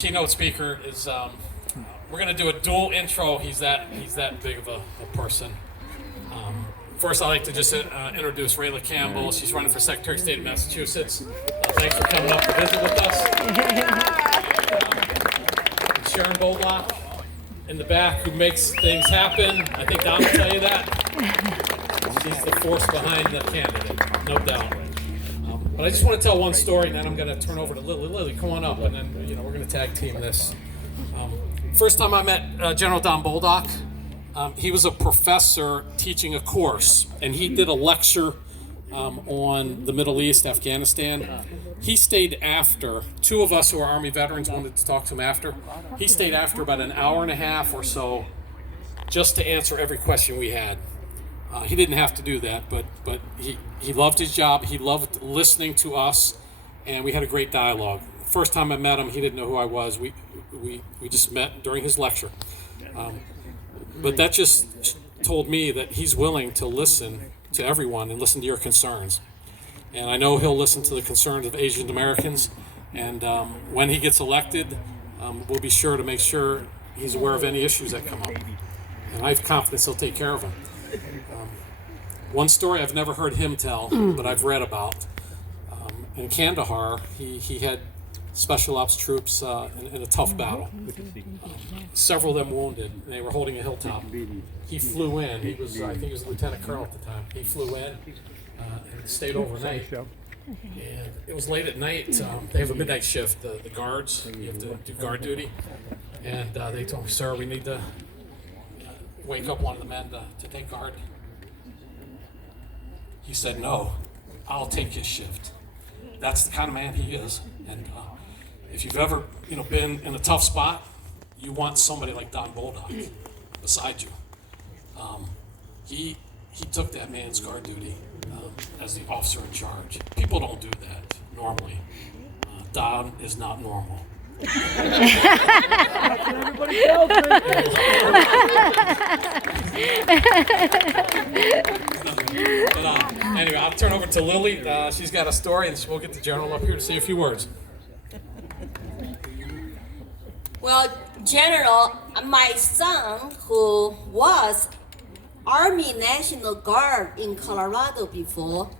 Keynote speaker is we're going to do a dual intro. He's that big of a person. First, I'd like to just introduce Rayla Campbell. She's running for Secretary of State of Massachusetts. Thanks for coming up to visit with us. Sharon Bolduc in the back, who makes things happen. I think Don will tell you that. She's the force behind the candidate, no doubt. But I just want to tell one story, and then I'm going to turn over to Lily. Lily, come on up, and then we're going to tag team this. First time I met General Don Bolduc, he was a professor teaching a course, and he did a lecture on the Middle East, Afghanistan. He stayed after. Two of us who are Army veterans wanted to talk to him after. He stayed after about an hour and a half or so just to answer every question we had. He didn't have to do that, but he loved his job. He loved listening to us, and we had a great dialogue. First time I met him, he didn't know who I was. We just met during his lecture. But that just told me that he's willing to listen to everyone and listen to your concerns. And I know he'll listen to the concerns of Asian Americans. And when he gets elected, we'll be sure to make sure he's aware of any issues that come up. And I have confidence he'll take care of them. One story I've never heard him tell, but I've read about. In Kandahar, he had special ops troops in a tough battle. Several of them wounded, and they were holding a hilltop. He flew in. I think he was a lieutenant colonel at the time. He flew in and stayed overnight. And it was late at night. They have a midnight shift, the guards. You have to do guard duty. And they told me, "Sir, we need to wake up one of the men to take guard." He said, "No, I'll take his shift." That's the kind of man he is. And if you've ever been in a tough spot, you want somebody like Don Bolduc beside you. He took that man's guard duty as the officer in charge. People don't do that normally. Don is not normal. Everybody tells me. But anyway, I'll turn over to Lily. She's got a story, and we'll get the General up here to say a few words. Well, General, my son, who was Army National Guard in Colorado before,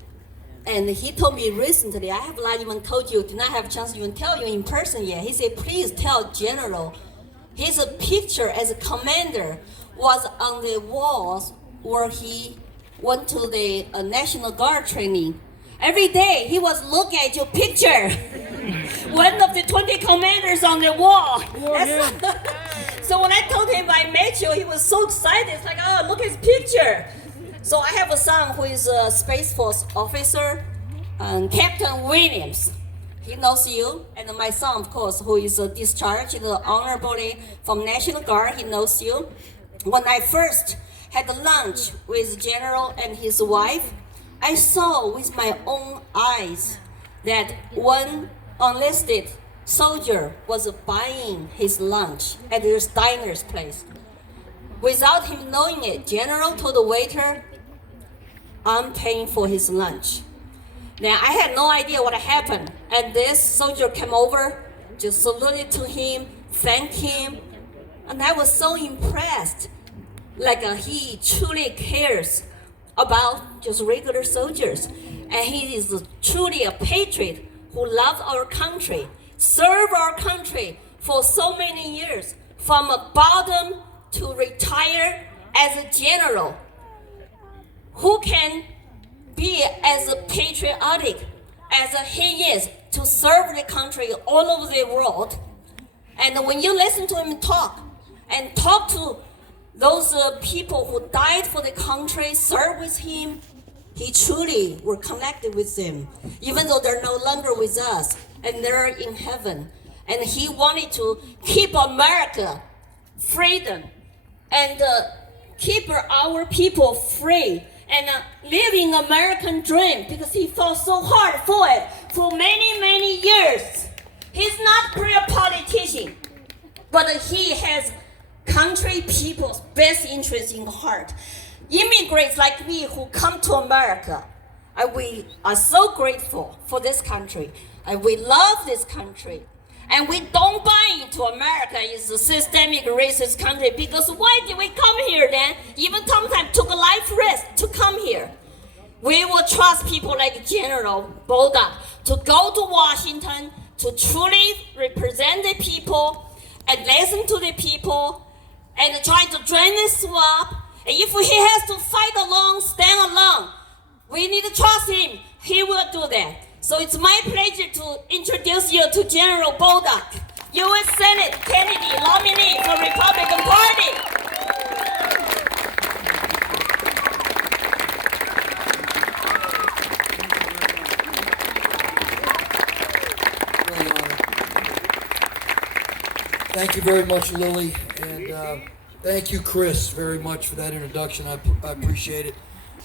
and he told me recently, I have not even told you, did not have a chance to even tell you in person yet. He said, "Please tell General, his picture as a commander was on the walls where he went to the National Guard training. Every day he was looking at your picture." One of the 20 commanders on the wall. So when I told him I met you, he was so excited. It's like, "Oh, look at his picture." So I have a son who is a Space Force officer, Captain Williams. He knows you. And my son, of course, who is discharged honorably from National Guard, he knows you. When I first had lunch with General and his wife, I saw with my own eyes that one enlisted soldier was buying his lunch at this diner's place. Without him knowing it, General told the waiter, "I'm paying for his lunch." Now, I had no idea what happened. And this soldier came over, just saluted to him, thanked him. And I was so impressed. Like he truly cares about just regular soldiers. And he is truly a patriot who loves our country, served our country for so many years, from a bottom to retire as a general, who can be as patriotic as he is to serve the country all over the world. And when you listen to him talk to those people who died for the country, served with him, he truly were connected with them, even though they're no longer with us and they're in heaven. And he wanted to keep America freedom and keep our people free and living American dream, because he fought so hard for it for many, many years. He's not a politician, but he has country people's best interest in heart. Immigrants like me who come to America, we are so grateful for this country, and we love this country. And we don't buy into America is a systemic racist country, because why did we come here then? Even sometimes took a life risk to come here. We will trust people like General Bolduc to go to Washington to truly represent the people and listen to the people and try to join the swap. And if he has to fight alone, stand alone, we need to trust him. He will do that. So it's my pleasure to introduce you to General Bolduc, US Senate candidate nominee for Republican Party. Thank you very much, Lily, and thank you, Chris, very much for that introduction. I appreciate it.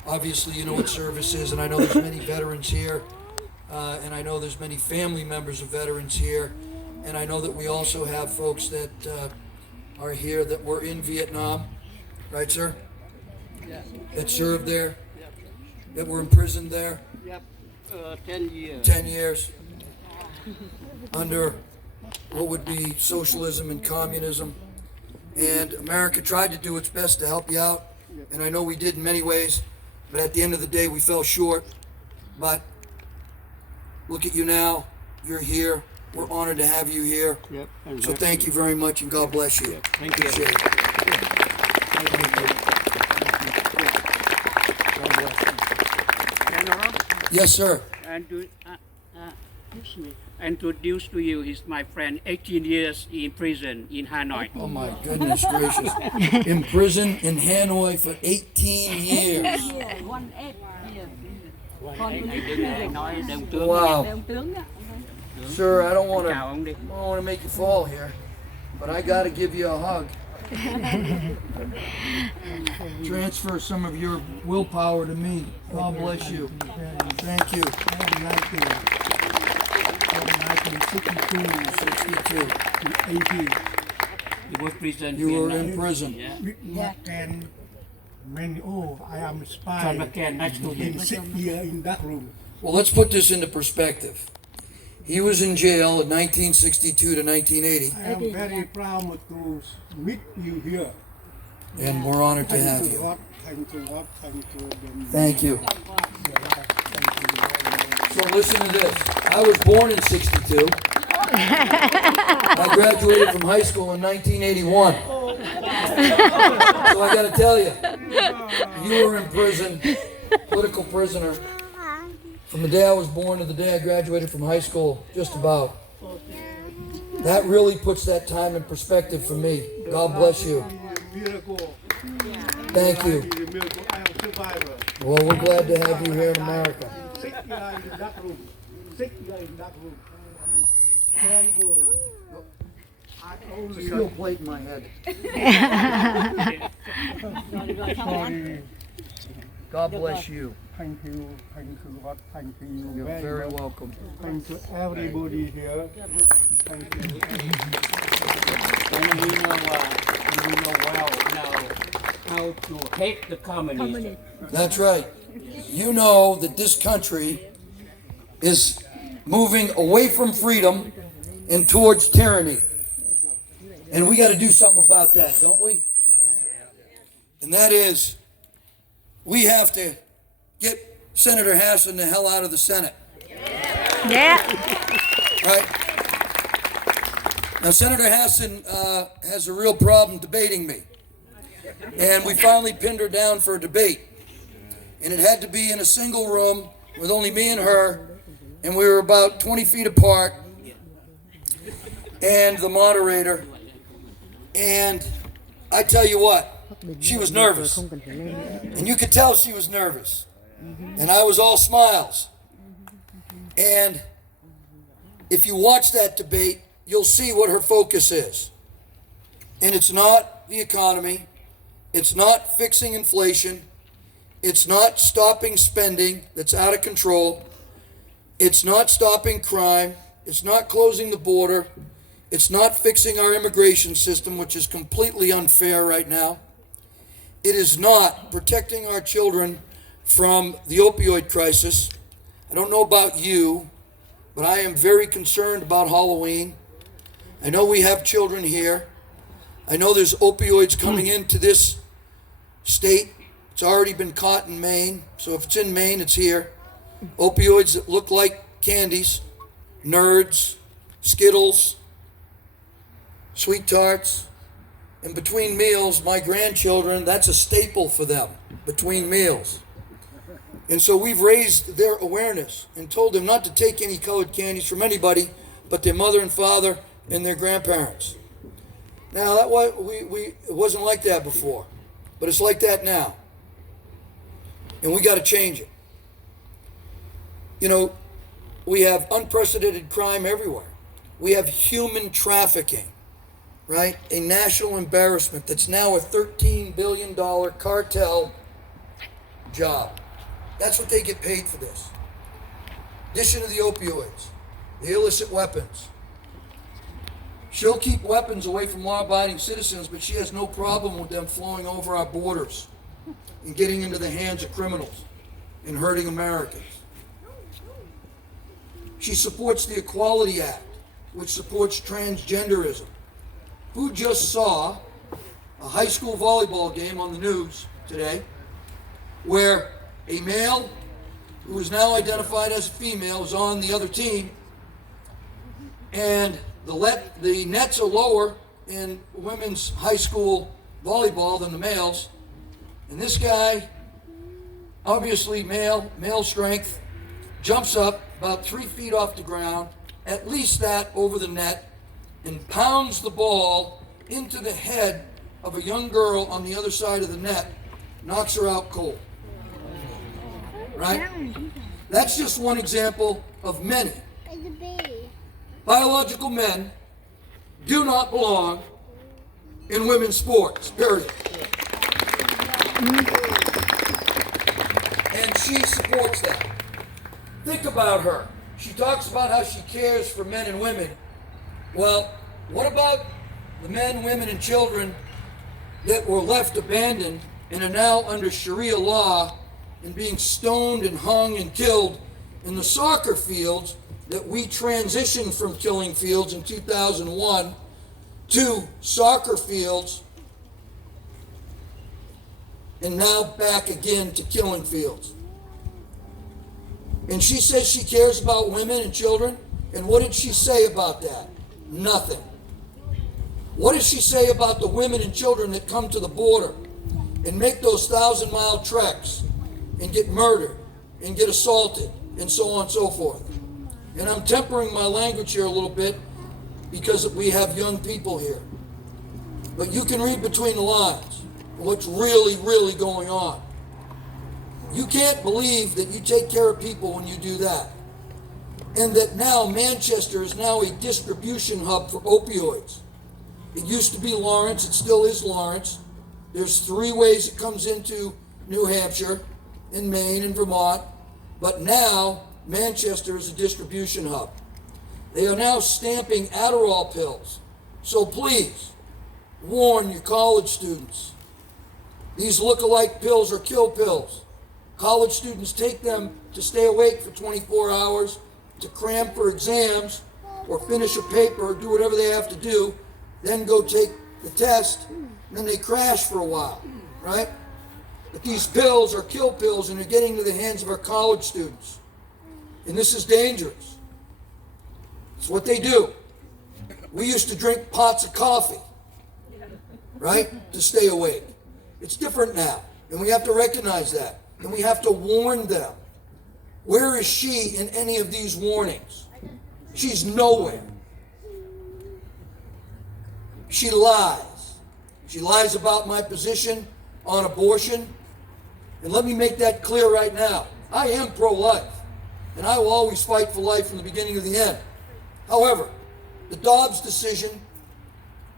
Obviously, you know what service is, and I know there's many veterans here, and I know there's many family members of veterans here, and I know that we also have folks that are here that were in Vietnam, right, sir? Yes. That served there, that were imprisoned there. Yep. 10 years. 10 years under what would be socialism and communism. And America tried to do its best to help you out, and I know we did in many ways, but at the end of the day we fell short. But look at you now, you're here, we're honored to have you here. Yep. So thank you very much, and God bless you. Thank you. Appreciate it. General, Yes, sir. and to introduce to you is my friend, 18 years in prison in Hanoi. Oh my goodness gracious. In prison in Hanoi for 18 years. Wow. Sir, I don't want Chào ông đi. to make you fall here, but I got to give you a hug. Transfer some of your willpower to me. God bless you. Thank you. 62. He was prison. You were in prison. Yeah. And when I am a spy. John McCain, nice to meet In 6 years in that room. Well, let's put this into perspective. He was in jail in 1962 to 1980, I am very proud to meet you here. and we're honored to have you. God, thank you, God, thank you. Thank you. So listen to this. I was born in 62. I graduated from high school in 1981. So I got to tell you, you were in prison, political prisoner, from the day I was born to the day I graduated from high school, just about. That really puts that time in perspective for me. God bless you. Miracle. Thank you. Miracle. I am a survivor. Well, we're glad to have you here in America. 6 years in that room. 6 years in that room. And I only Steel plate in my head. God bless you. thank you, God, thank you. You're very welcome. Thank you everybody here. Thank you. And we know well now how to hate the communists. That's right. You know that this country is moving away from freedom and towards tyranny. And we got to do something about that, don't we? And that is, we have to get Senator Hassan the hell out of the Senate. Yeah. Right? Now, Senator Hassan has a real problem debating me. And we finally pinned her down for a debate. And it had to be in a single room with only me and her. And we were about 20 feet apart. And the moderator. And I tell you what, she was nervous. And you could tell she was nervous. And I was all smiles. And if you watch that debate, you'll see what her focus is. And it's not the economy. It's not fixing inflation. It's not stopping spending that's out of control. It's not stopping crime. It's not closing the border. It's not fixing our immigration system, which is completely unfair right now. It is not protecting our children from the opioid crisis. I don't know about you, but I am very concerned about Halloween. I know we have children here. I know there's opioids coming into this state. It's already been caught in Maine. So if it's in Maine, it's here. Opioids that look like candies, Nerds, Skittles, Sweet Tarts. And between meals, my grandchildren, that's a staple for them, between meals. And so we've raised their awareness and told them not to take any colored candies from anybody but their mother and father and their grandparents. Now, that was, it wasn't like that before, but it's like that now. And we got to change it. You know, we have unprecedented crime everywhere. We have human trafficking, right? A national embarrassment that's now a $13 billion cartel job. That's what they get paid for this. In addition to the opioids, the illicit weapons. She'll keep weapons away from law-abiding citizens, but she has no problem with them flowing over our borders and getting into the hands of criminals and hurting Americans. She supports the Equality Act, which supports transgenderism. Who just saw a high school volleyball game on the news today where a male who is now identified as a female is on the other team, and the nets are lower in women's high school volleyball than the males, and this guy, obviously male strength, jumps up about 3 feet off the ground, at least that over the net, and pounds the ball into the head of a young girl on the other side of the net, knocks her out cold. Right? That's just one example of many. Biological men do not belong in women's sports, period. And she supports that. Think about her. She talks about how she cares for men and women. Well, what about the men, women, and children that were left abandoned and are now under Sharia law and being stoned and hung and killed in the soccer fields that we transitioned from killing fields in 2001 to soccer fields and now back again to killing fields? And she says she cares about women and children. And what did she say about that? Nothing. What does she say about the women and children that come to the border and make those 1,000-mile treks and get murdered and get assaulted and so on and so forth? And I'm tempering my language here a little bit because we have young people here. But you can read between the lines what's really, really going on. You can't believe that you take care of people when you do that. And that now Manchester is now a distribution hub for opioids. It used to be Lawrence, it still is Lawrence. There's 3 ways it comes into New Hampshire, in Maine, and Vermont. But now Manchester is a distribution hub. They are now stamping Adderall pills. So please, warn your college students. These look-alike pills are kill pills. College students take them to stay awake for 24 hours, to cram for exams, or finish a paper, or do whatever they have to do, then go take the test, and then they crash for a while, right? But these pills are kill pills, and they're getting into the hands of our college students. And this is dangerous. It's what they do. We used to drink pots of coffee, right, to stay awake. It's different now, and we have to recognize that. And we have to warn them. Where is she in any of these warnings? She's nowhere. She lies. She lies about my position on abortion. And let me make that clear right now. I am pro-life, and I will always fight for life from the beginning to the end. However, the Dobbs decision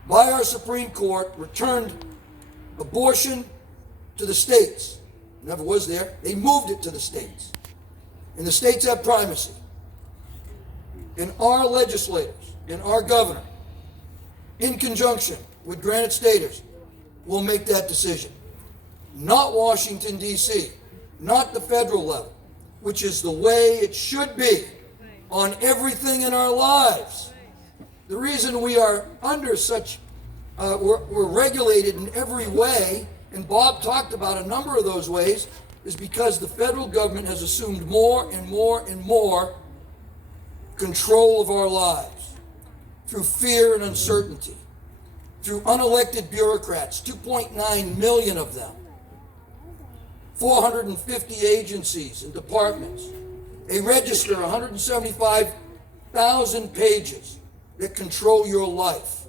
by our Supreme Court returned abortion to the states. It never was there. They moved it to the states. And the states have primacy. And our legislators and our governor, in conjunction with Granite Staters, will make that decision. Not Washington, D.C., not the federal level, which is the way it should be on everything in our lives. The reason we are under such, we're regulated in every way, and Bob talked about a number of those ways, is because the federal government has assumed more and more and more control of our lives through fear and uncertainty, through unelected bureaucrats, 2.9 million of them, 450 agencies and departments, a register, 175,000 pages that control your life.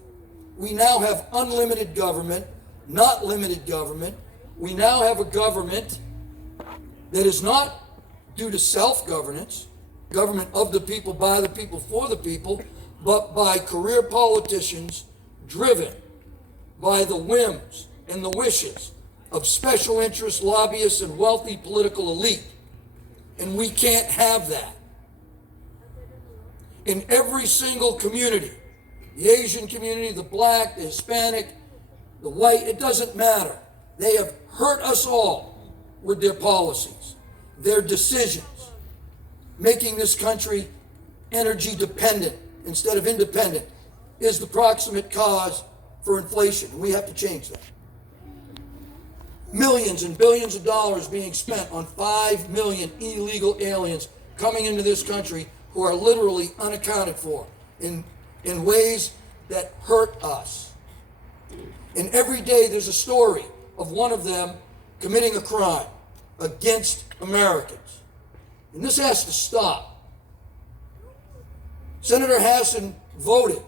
We now have unlimited government, not limited government. We now have a government that is not due to self-governance, government of the people, by the people, for the people, but by career politicians driven by the whims and the wishes of special interest lobbyists and wealthy political elite. And we can't have that. In every single community, the Asian community, the black, the Hispanic, the white, it doesn't matter. They have hurt us all with their policies, their decisions, making this country energy dependent instead of independent is the proximate cause for inflation. We have to change that. Millions and billions of dollars being spent on 5 million illegal aliens coming into this country who are literally unaccounted for in ways that hurt us. And every day there's a story of one of them committing a crime against Americans. And this has to stop. Senator Hassan voted.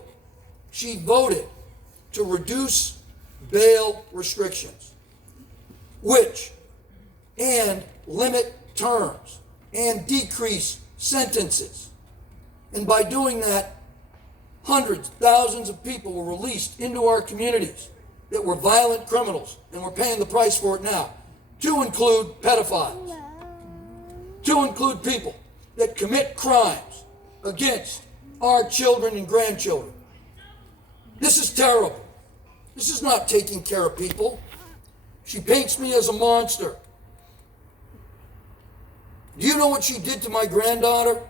She voted to reduce bail restrictions, and limit terms and decrease sentences. And by doing that, hundreds, thousands of people were released into our communities that were violent criminals, and we're paying the price for it now, to include pedophiles, to include people that commit crimes against our children and grandchildren. This is terrible. This is not taking care of people. She paints me as a monster. Do you know what she did to my granddaughter?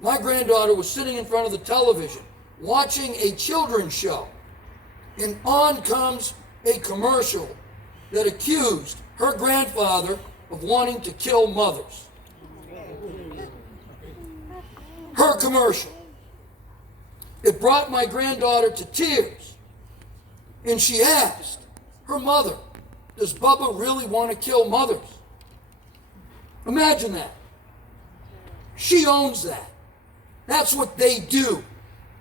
My granddaughter was sitting in front of the television watching a children's show, and on comes a commercial that accused her grandfather of wanting to kill mothers. Her commercial. It brought my granddaughter to tears, and she asked her mother, does Bubba really want to kill mothers? Imagine that. She owns that. That's what they do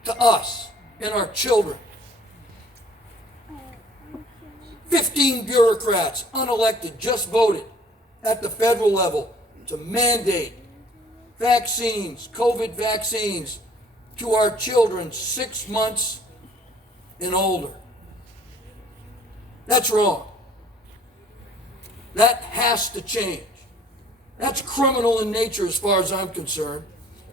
to us and our children. 15 bureaucrats, unelected, just voted at the federal level to mandate vaccines, COVID vaccines, to our children 6 months and older. That's wrong. That has to change. That's criminal in nature as far as I'm concerned,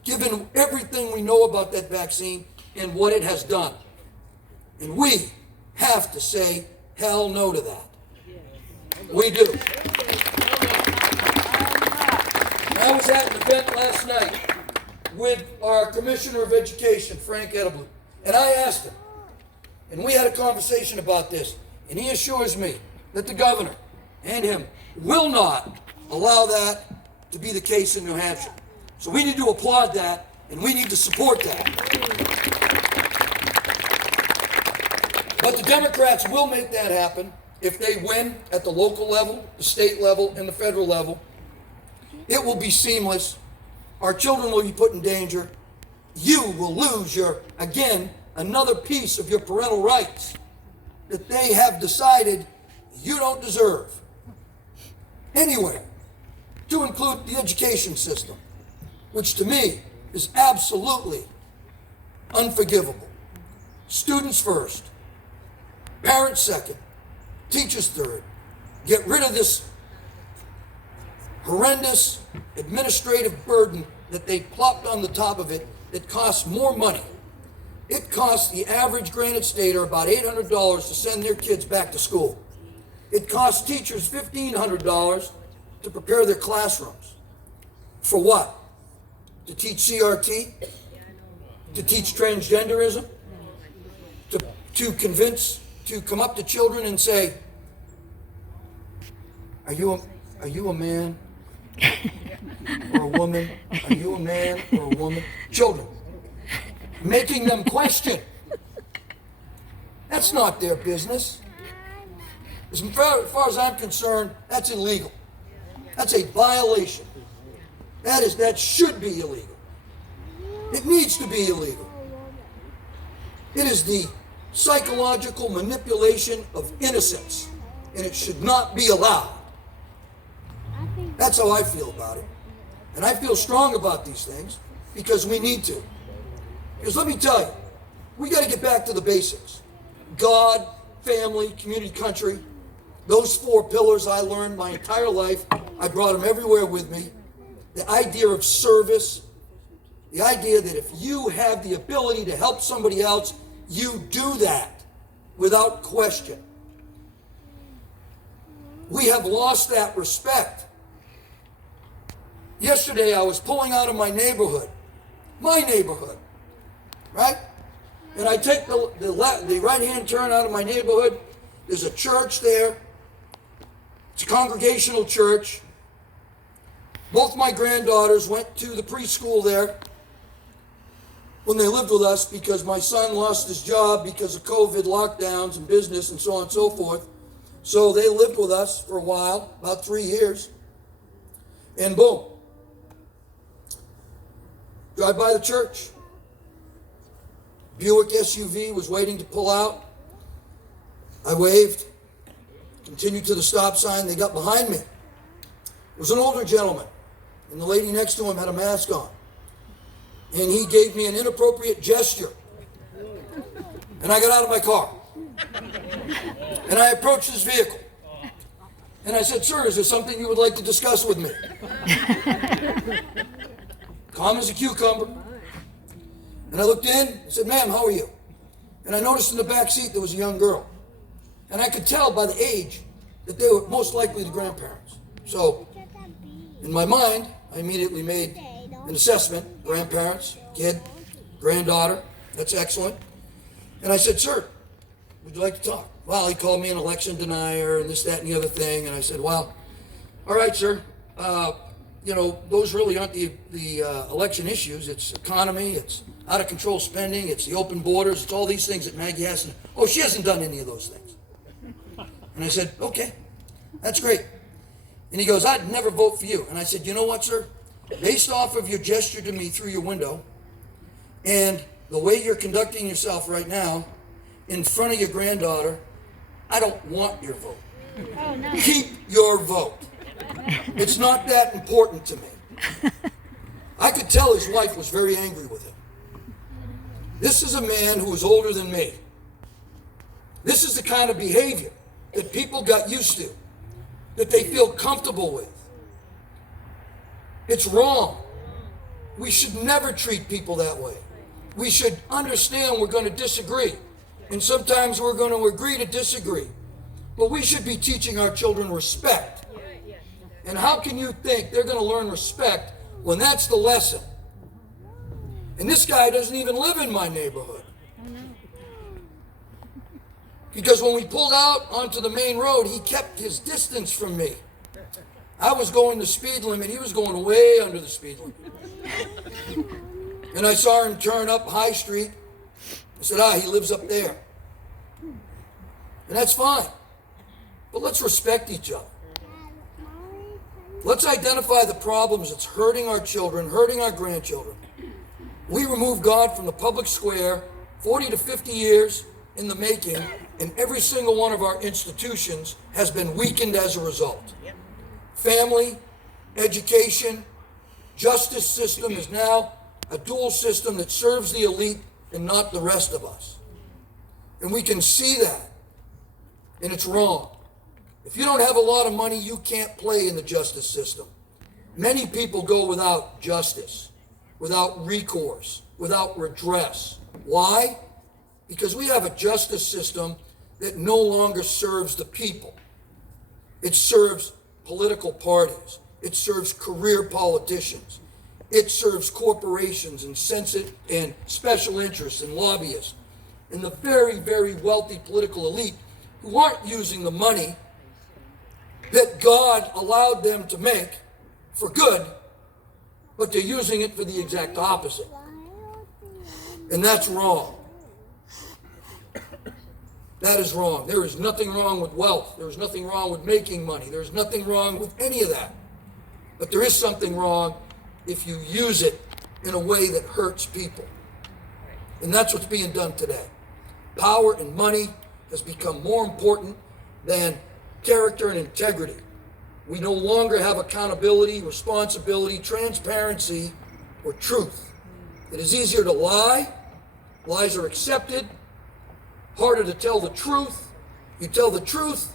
given everything we know about that vaccine and what it has done. And we have to say hell no to that. We do. I was at an event last night with our Commissioner of Education, Frank Edelblut, and I asked him, and we had a conversation about this, and he assures me that the governor and him will not allow that to be the case in New Hampshire. So we need to applaud that, and we need to support that. But the Democrats will make that happen if they win at the local level, the state level, and the federal level. It will be seamless. Our children will be put in danger. You will lose again, another piece of your parental rights that they have decided you don't deserve anywhere, to include the education system, which to me is absolutely unforgivable. Students first, parents second, teachers third. Get rid of this horrendous administrative burden that they plopped on the top of it that costs more money. It costs the average Granite Stater about $800 to send their kids back to school. It costs teachers $1,500 to prepare their classrooms. For what? To teach CRT? To teach transgenderism? to come up to children and say, are you a man or a woman? Are you a man or a woman? Children. Making them question. That's not their business. As far as I'm concerned, that's illegal. That's a violation. That should be illegal. It needs to be illegal. It is the psychological manipulation of innocence, and it should not be allowed. That's how I feel about it. And I feel strong about these things because we need to. Because let me tell you, we got to get back to the basics. God, family, community, country. Those 4 pillars I learned my entire life. I brought them everywhere with me. The idea of service. The idea that if you have the ability to help somebody else, you do that without question. We have lost that respect. Yesterday I was pulling out of my neighborhood, right? And I take the right-hand turn out of my neighborhood. There's a church there. It's a congregational church. Both my granddaughters went to the preschool there when they lived with us because my son lost his job because of COVID lockdowns and business and so on and so forth. So they lived with us for a while, about 3 years. And boom. Drive by the church. Buick SUV was waiting to pull out. I waved. Continued to the stop sign. They got behind me. It was an older gentleman. And the lady next to him had a mask on. And he gave me an inappropriate gesture. And I got out of my car. And I approached his vehicle. And I said, sir, is there something you would like to discuss with me? Calm as a cucumber. And I looked in and said, ma'am, how are you? And I noticed in the back seat there was a young girl. And I could tell by the age that they were most likely the grandparents. So, in my mind, I immediately made an assessment. Grandparents, kid, granddaughter, that's excellent. And I said, sir, would you like to talk? Well, he called me an election denier and this, that, and the other thing. And I said, well, all right, sir. Those really aren't the election issues. It's economy, it's out of control spending, it's the open borders, it's all these things that Maggie hasn't. Oh, she hasn't done any of those things. And I said, okay, that's great. And he goes, I'd never vote for you. And I said, you know what, sir? Based off of your gesture to me through your window and the way you're conducting yourself right now in front of your granddaughter, I don't want your vote. Oh, no. Keep your vote. It's not that important to me. I could tell his wife was very angry with him. This is a man who is older than me. This is the kind of behavior that people got used to, that they feel comfortable with. It's wrong. We should never treat people that way. We should understand we're going to disagree. And sometimes we're going to agree to disagree. But we should be teaching our children respect. And how can you think they're going to learn respect when that's the lesson? And this guy doesn't even live in my neighborhood. Because when we pulled out onto the main road, he kept his distance from me. I was going the speed limit. He was going way under the speed limit. And I saw him turn up High Street. I said, he lives up there. And that's fine. But let's respect each other. Let's identify the problems that's hurting our children, hurting our grandchildren. We remove God from the public square, 40 to 50 years in the making, and every single one of our institutions has been weakened as a result. Family, education, justice system is now a dual system that serves the elite and not the rest of us. And we can see that, and it's wrong. If you don't have a lot of money, you can't play in the justice system. Many people go without justice, without recourse, without redress. Why? Because we have a justice system that no longer serves the people. It serves political parties. It serves career politicians. It serves corporations and special interests and lobbyists. and the very, very wealthy political elite who aren't using the money that God allowed them to make for good, but they're using it for the exact opposite. And that's wrong. That is wrong. There is nothing wrong with wealth. There is nothing wrong with making money. There is nothing wrong with any of that. But there is something wrong if you use it in a way that hurts people. And that's what's being done today. Power and money has become more important than character and integrity. We no longer have accountability, responsibility, transparency, or truth. It is easier to lie. Lies are accepted. Harder to tell the truth. You tell the truth,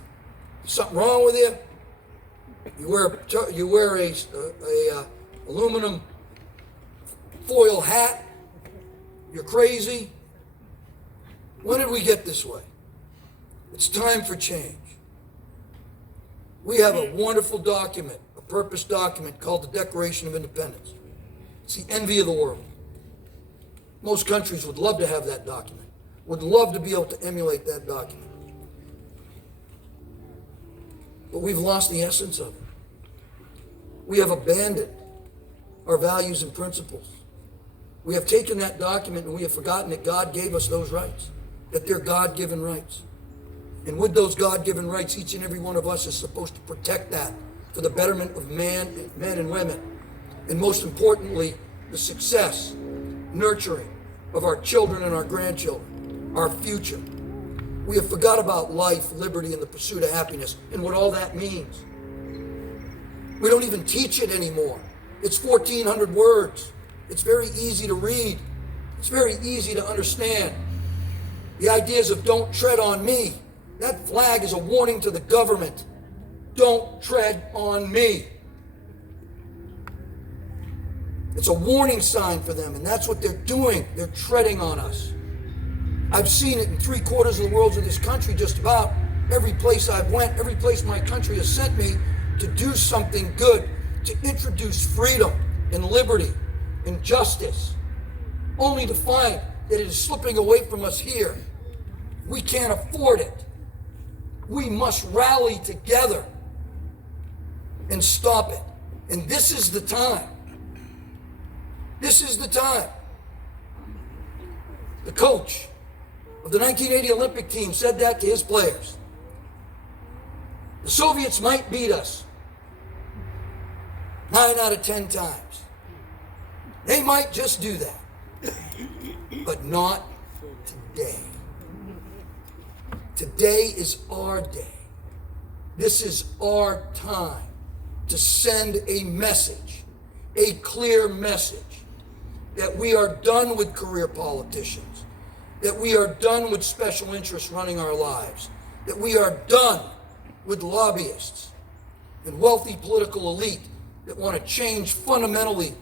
there's something wrong with you. You wear a aluminum foil hat. You're crazy. When did we get this way? It's time for change. We have a wonderful document, a purpose document called the Declaration of Independence. It's the envy of the world. Most countries would love to have that document, would love to be able to emulate that document. But we've lost the essence of it. We have abandoned our values and principles. We have taken that document and we have forgotten that God gave us those rights, that they're God-given rights. And with those God-given rights, each and every one of us is supposed to protect that for the betterment of men and women. And most importantly, the success, nurturing of our children and our grandchildren, our future. We have forgot about life, liberty, and the pursuit of happiness and what all that means. We don't even teach it anymore. It's 1,400 words. It's very easy to read. It's very easy to understand. The ideas of don't tread on me. That flag is a warning to the government. Don't tread on me. It's a warning sign for them, and that's what they're doing. They're treading on us. I've seen it in 3/4 of the world of this country, just about. Every place I've went, every place my country has sent me to do something good, to introduce freedom and liberty and justice, only to find that it is slipping away from us here. We can't afford it. We must rally together and stop it. And this is the time. This is the time. The coach of the 1980 Olympic team said that to his players. The Soviets might beat us 9 out of 10 times. They might just do that. But not today. Today is our day. This is our time to send a message, a clear message, that we are done with career politicians, that we are done with special interests running our lives, that we are done with lobbyists and wealthy political elite that want to change fundamentally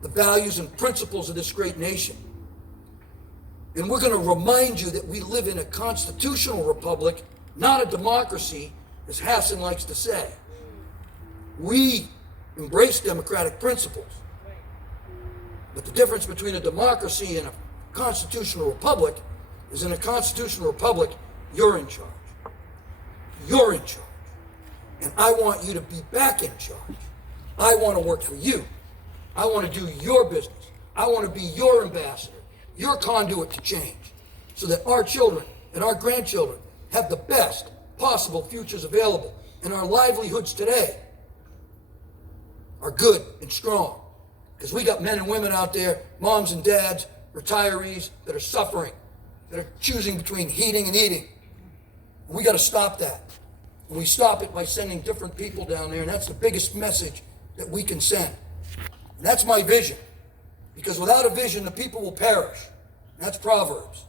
the values and principles of this great nation. And we're going to remind you that we live in a constitutional republic, not a democracy, as Hassan likes to say. We embrace democratic principles. But the difference between a democracy and a constitutional republic is in a constitutional republic, you're in charge. You're in charge. And I want you to be back in charge. I want to work for you. I want to do your business. I want to be your ambassador, your conduit to change, so that our children and our grandchildren have the best possible futures available. And our livelihoods today are good and strong. Because we got men and women out there, moms and dads, retirees that are suffering, that are choosing between heating and eating. And we got to stop that. And we stop it by sending different people down there, and that's the biggest message that we can send. And that's my vision. Because without a vision, the people will perish. And that's Proverbs.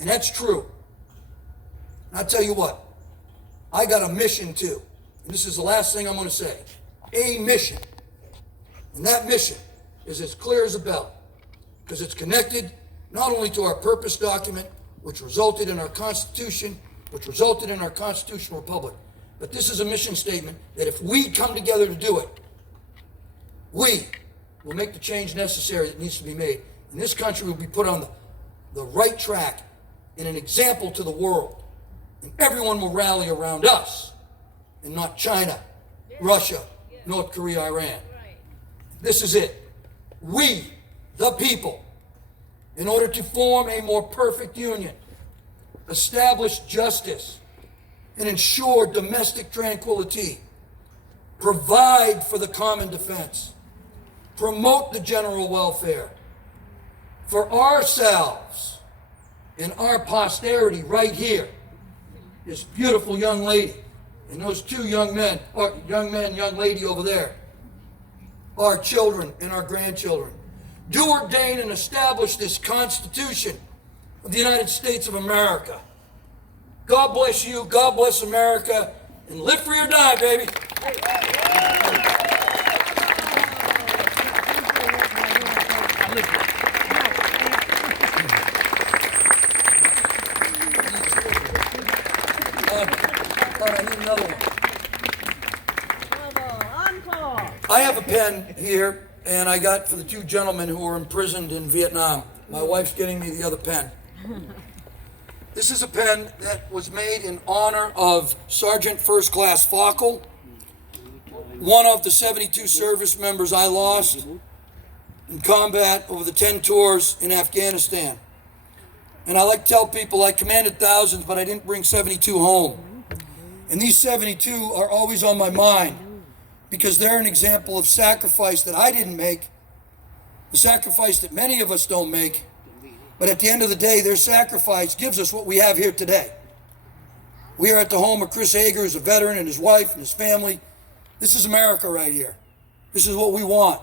And that's true. And I'll tell you what, I got a mission too. And this is the last thing I'm going to say. A mission. And that mission is as clear as a bell. Because it's connected not only to our purpose document, which resulted in our Constitution, which resulted in our constitutional republic, but this is a mission statement that if we come together to do it, we will make the change necessary that needs to be made. And this country will be put on the the right track and an example to the world. And everyone will rally around us and not China, Russia, North Korea, Iran. This is it. We, the people, in order to form a more perfect union, establish justice, and ensure domestic tranquility, provide for the common defense, promote the general welfare, for ourselves and our posterity right here, this beautiful young lady and those two young men, young lady over there, our children and our grandchildren, do ordain and establish this Constitution of the United States of America. God bless you, God bless America, and live free or die, baby. I need another one. I have a pen here, and I got for the two gentlemen who were imprisoned in Vietnam. My wife's getting me the other pen. This is a pen that was made in honor of Sergeant First Class Fackel, one of the 72 service members I lost in combat over the 10 tours in Afghanistan. And I like to tell people I commanded thousands, but I didn't bring 72 home. And these 72 are always on my mind because they're an example of sacrifice that I didn't make, a sacrifice that many of us don't make. But at the end of the day, their sacrifice gives us what we have here today. We are at the home of Chris Ager, who's a veteran, and his wife and his family. This is America right here. This is what we want.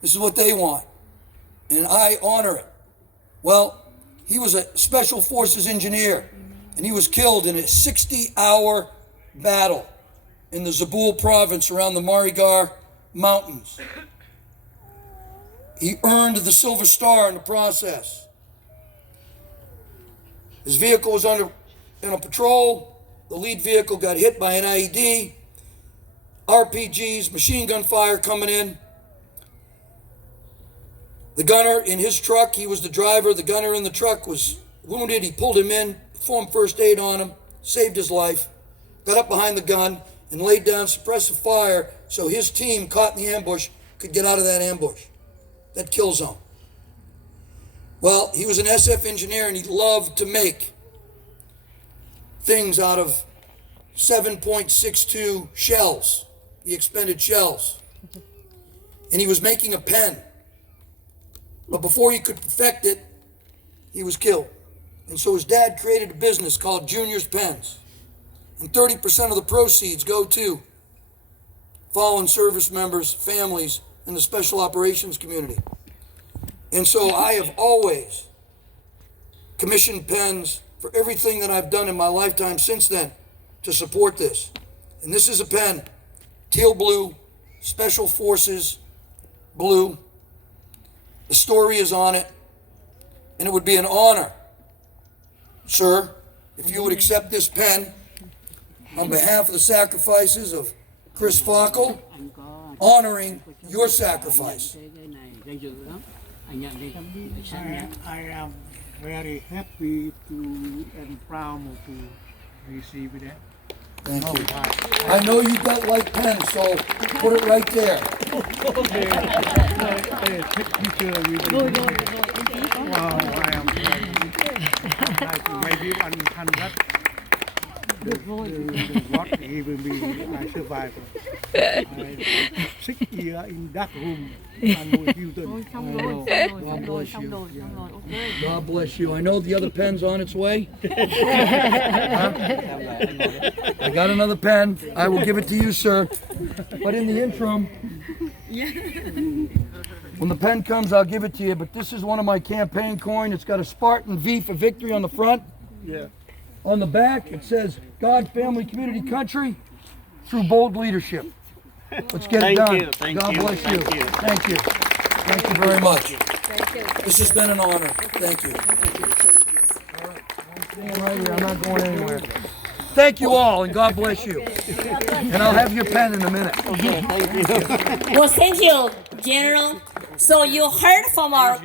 This is what they want. And I honor it. Well, he was a Special Forces engineer, and he was killed in a 60-hour battle in the Zabul province around the Marigar Mountains. He earned the Silver Star in the process. His vehicle was in a patrol. The lead vehicle got hit by an IED. RPGs, machine gun fire coming in. The gunner in his truck, he was the driver. The gunner in the truck was wounded. He pulled him in, performed first aid on him, saved his life, got up behind the gun, and laid down suppressive fire so his team caught in the ambush could get out of that ambush, that kill zone. Well, he was an SF engineer, and he loved to make things out of 7.62 shells, the expended shells. And he was making a pen. But before he could perfect it, he was killed. And so his dad created a business called Junior's Pens. And 30% of the proceeds go to fallen service members, families, and the special operations community. And so I have always commissioned pens for everything that I've done in my lifetime since then to support this. And this is a pen, teal blue, Special Forces blue. The story is on it, and it would be an honor, sir, if you would accept this pen on behalf of the sacrifices of Chris Fackel, honoring your sacrifice. I am very happy to and proud to receive that. Thank you. I know you don't like pens, so put it right there. Take picture with you. Wow, I am maybe 100. What even be I survived. 6 years in that room. God bless you. God bless you. I know the other pen's on its way. I got another pen. I will give it to you, sir. But in the interim, when the pen comes, I'll give it to you. But this is one of my campaign coin. It's got a Spartan V for victory on the front. Yeah. On the back, it says, God, family, community, country, through bold leadership. Let's get it done. God bless you. Thank you. Thank you very much. This has been an honor. Thank you. All right. I'm staying right here. I'm not going anywhere. Thank you all, and God bless you. And I'll have your pen in a minute. Well, thank you, General. So you heard from our